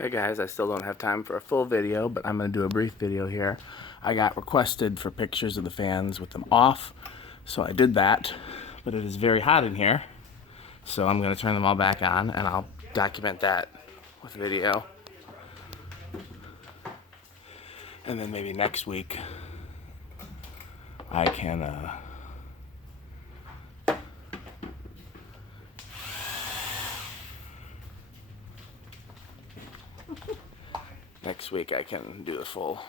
Hey guys, I still don't have time for a full video, but I'm going to do a brief video here. I got requested for pictures of the fans with them off, so I did that, but it is very hot in here, so I'm going to turn them all back on, and I'll document that with video. And then maybe next week, I can, do the full.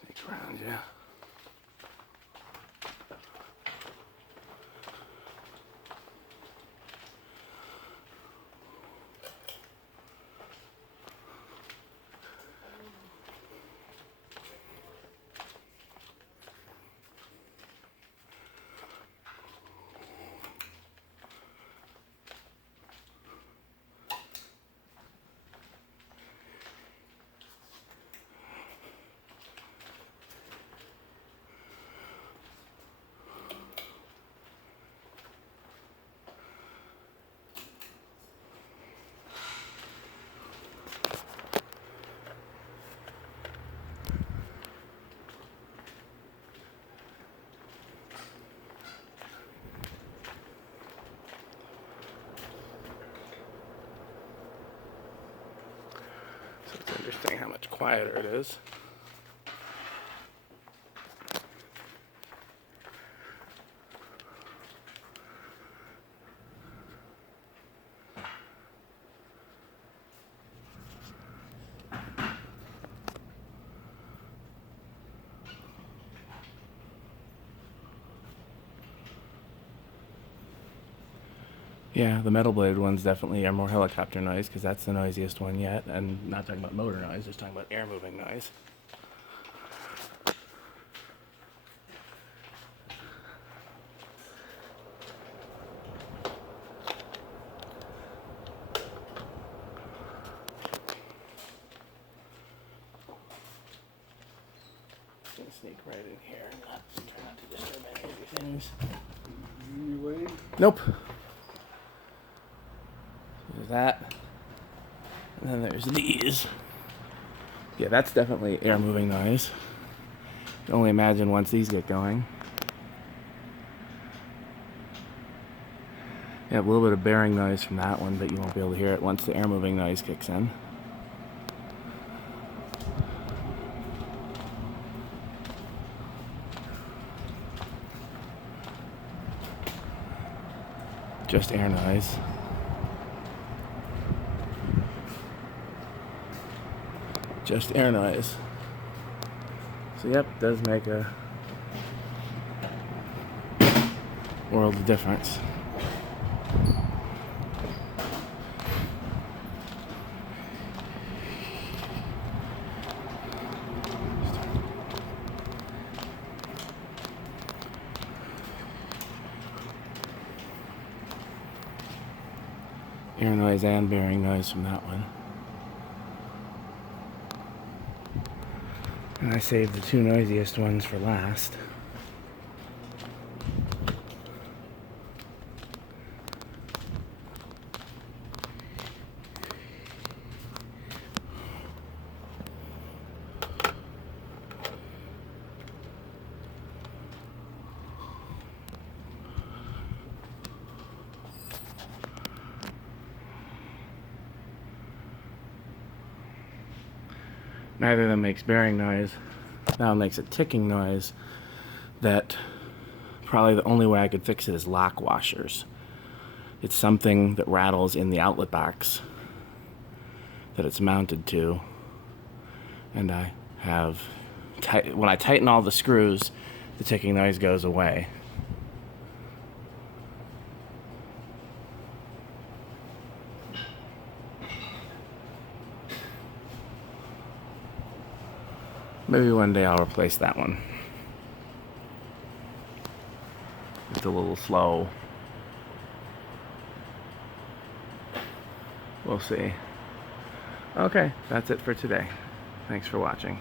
Sneak around, yeah. So it's interesting how much quieter it is. Yeah, the metal blade ones definitely are more helicopter noise because that's the noisiest one yet, and not talking about motor noise, just talking about air moving noise. I'm gonna sneak right in here and try not to disturb any of these things. Anyway. Nope. There's that. And then there's these. Yeah, that's definitely air moving noise. You can only imagine once these get going. You have a little bit of bearing noise from that one, but you won't be able to hear it once the air moving noise kicks in. Just air noise. Just air noise. So yep, does make a world of difference. Air noise and bearing noise from that one. And I saved the two noisiest ones for last. Neither of them makes bearing noise. Now it makes a ticking noise that probably the only way I could fix it is lock washers. It's something that rattles in the outlet box that it's mounted to, and I have when I tighten all the screws, the ticking noise goes away. Maybe one day I'll replace that one. a little slow. We'll see. Okay, that's it for today. Thanks for watching.